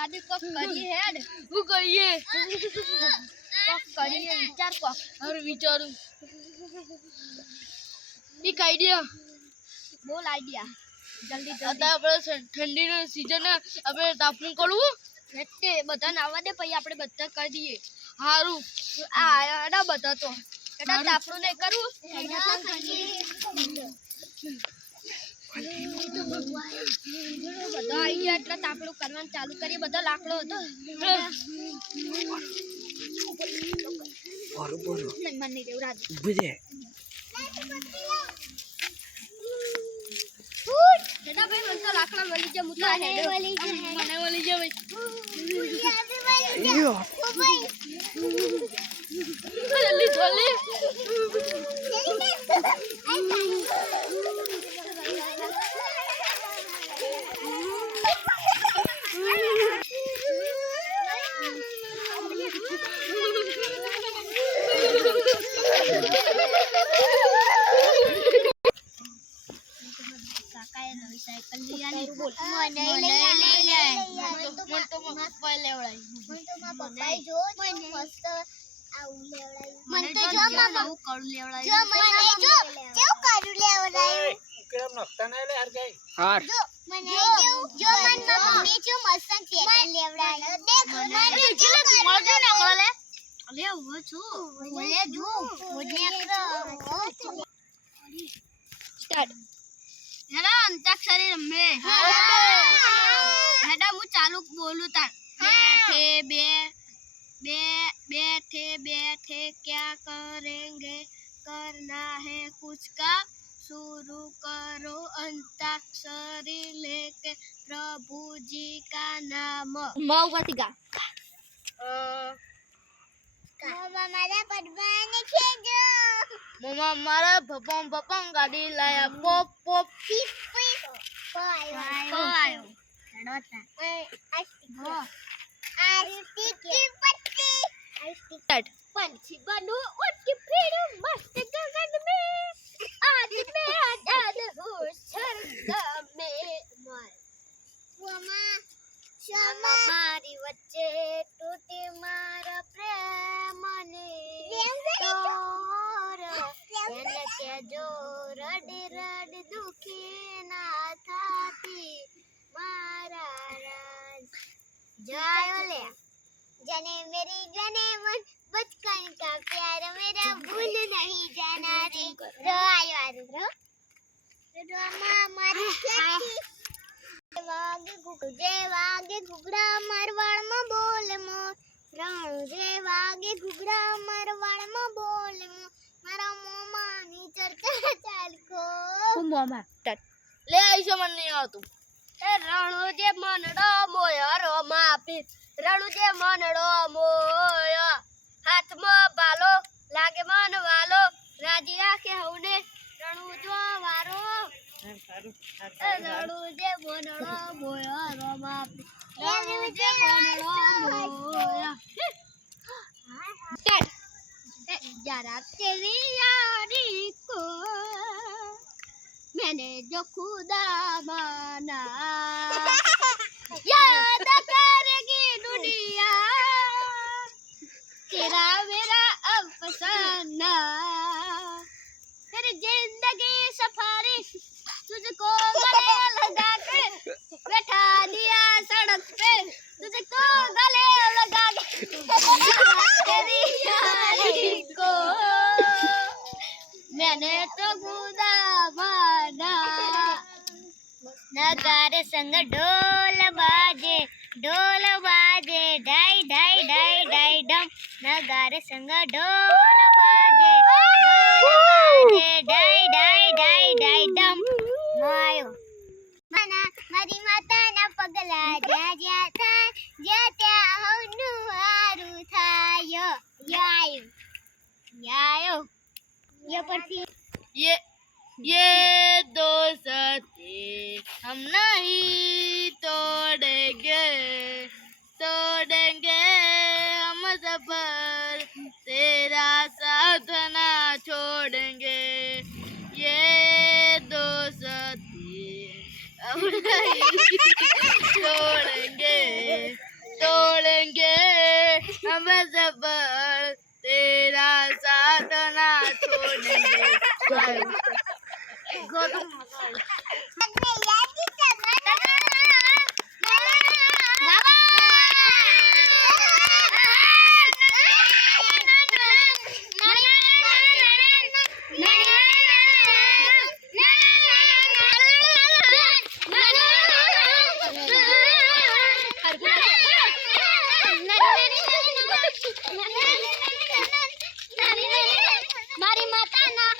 દાદી કોક કરીએ હેડ હું કરીએ કોક કરીએ વિચાર કોક હર વિચારું એક આઈડિયા બોલ આઈડિયા જલ્દી आता આપણે ઠંડીનો સીઝન આપણે તાપણું કરવું એટલે બધા નાવા દે પછી આપણે બધા કરી દઈએ હારું આ બધા તો એટલે તાપણું નહીં કરવું બધા આવી ગયા એટલે તાપણું કરવાનું ચાલુ કરીએ બધા લાકડો હતો મને નહીં દેવું રાજ દાદા ભાઈ મને તો લાકડા મળી જાય મુતા હે મને મળી જાય જલ્દી જલ્દી કાકાએ નવી સાયકલ લઈ આલી બોલ મને તો પપ્પા લેવડાઈ પપ્પાએ જો મસ્ત આવું લેવડાયું મને તો જો મામા કડું લેવડાઈ જો મને જો કેવું કરું લેવડાયું કેમ નખતા ના લે યાર ગઈ જો મને જો મન મમ્મી જો મસ્ત સાયકલ લેવડાયો દેખ મને મજે ના કોલે અલે હું છું બોલે જો બોલે સ્ટાર્ટ હેડા અંતાક્ષરી રમે હેડા હું ચાલુ બોલું તાર बैठे बैठे क्या करेंगे करना है कुछ का शुरू करो अंताक्षरी लेके प्रभु जी का नाम मऊवतिका मम्मा मारा भपम गाड़ी लाया पॉप पॉप आयो पंछी बनो उनकी फिर मस्त गगन में आज मैं आजाद हूँ स्वर्ग में मारी वच्चे टूटी मारा प्रेम ने तोर એને કે જો રડી રડી દુખી ના થાતી મારા રાજ जायो ले जाने मेरी जाने मन बचपन का प्यार मेरा भूल नहीं जाना रे रो आयो आरो रो मारी वागे घुगड़ा मरवाड़ में बोल मो राणू जे वागे घुगड़ा मरवाड़ में बोल मो मारा मोमा नी चर्चा चाल को मोमा ले ऐसे मन नहीं आवતું रणु जे मनडो मोयो रो मापी रणु जे मनडो मोयो हाथ में बालो लागे मन वालो राजी राखे हउने रणु जो वारो रणु जे मनडो मोयो रो मापी रणु जे मनडो मोयो जरा तेरी यारी को मैंने जो खुदा माना याद करेगी दुनिया तेरा मेरा अफसाना तेरी जिंदगी सफारी तुझको गले लगा के बैठा दिया सड़क पे तुझको गले लगा के तेरी यारी को मैंने तो खुदा माना नगारे संग ढोल बाजे ढाई ढाई ढाई ढाई डम नगारे संग ढोल बाजे ढाई ढाई ढाई ढाई डम मायो मना मारी माता ना पगला जा जा था जत्या हनु हारू थायो यायो यायो ये परથી ये दो साथी हम नहीं तोड़ेंगे हम सफर तेरा साथ ना छोड़ेंगे ये दो साथी हम नहीं छोड़ेंगे મારી માતાના